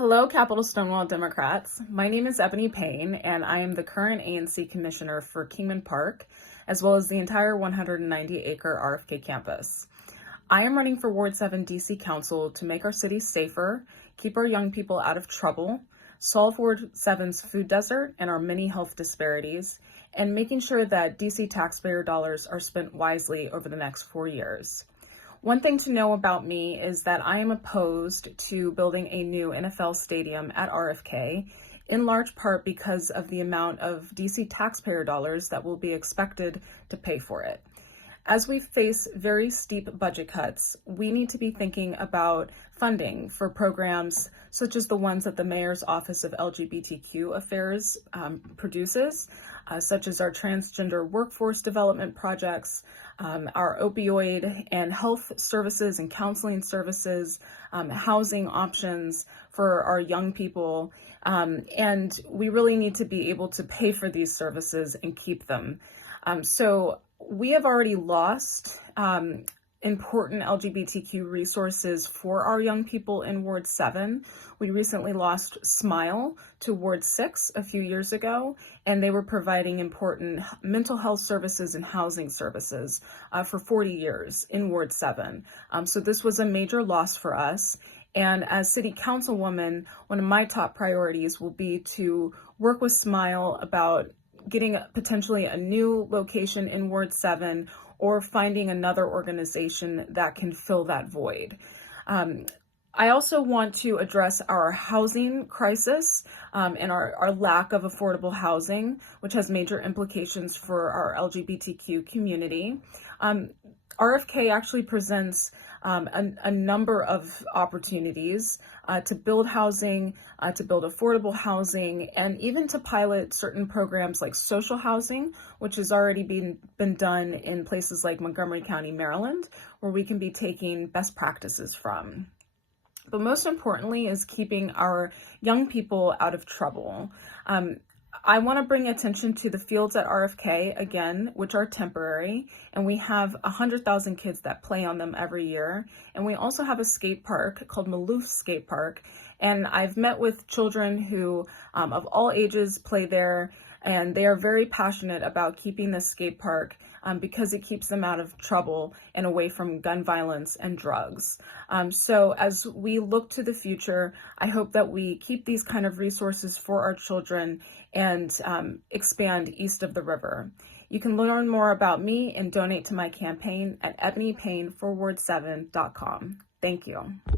Hello, Capital Stonewall Democrats. My name is Ebony Payne, and I am the current ANC Commissioner for Kingman Park, as well as the entire 190-acre RFK campus. I am running for Ward 7 DC Council to make our city safer, keep our young people out of trouble, solve Ward 7's food desert and our many health disparities, and making sure that DC taxpayer dollars are spent wisely over the next 4 years. One thing to know about me is that I am opposed to building a new NFL stadium at RFK, in large part because of the amount of DC taxpayer dollars that will be expected to pay for it. As we face very steep budget cuts, we need to be thinking about funding for programs such as the ones that the Mayor's Office of LGBTQ Affairs produces, such as our transgender workforce development projects, our opioid and health services and counseling services, housing options for our young people, and we really need to be able to pay for these services and keep them. So we have already lost important LGBTQ resources for our young people in Ward 7. We recently lost Smile to Ward 6 a few years ago, and they were providing important mental health services and housing services for 40 years in Ward 7. So this was a major loss for us. And as City Councilwoman, one of my top priorities will be to work with Smile about getting potentially a new location in Ward 7 or finding another organization that can fill that void. I also want to address our housing crisis and our lack of affordable housing, which has major implications for our LGBTQ community. RFK actually presents a number of opportunities to build housing, to build affordable housing, and even to pilot certain programs like social housing, which has already been done in places like Montgomery County, Maryland, where we can be taking best practices from. But most importantly is keeping our young people out of trouble. I want to bring attention to the fields at RFK, again, which are temporary, and we have 100,000 kids that play on them every year. And we also have a skate park called Maloof Skate Park, and I've met with children who, of all ages, play there, and they are very passionate about keeping the skate park because it keeps them out of trouble and away from gun violence and drugs. So as we look to the future, I hope that we keep these kind of resources for our children and expand east of the river. You can learn more about me and donate to my campaign at ebonypayneforward7.com. Thank you.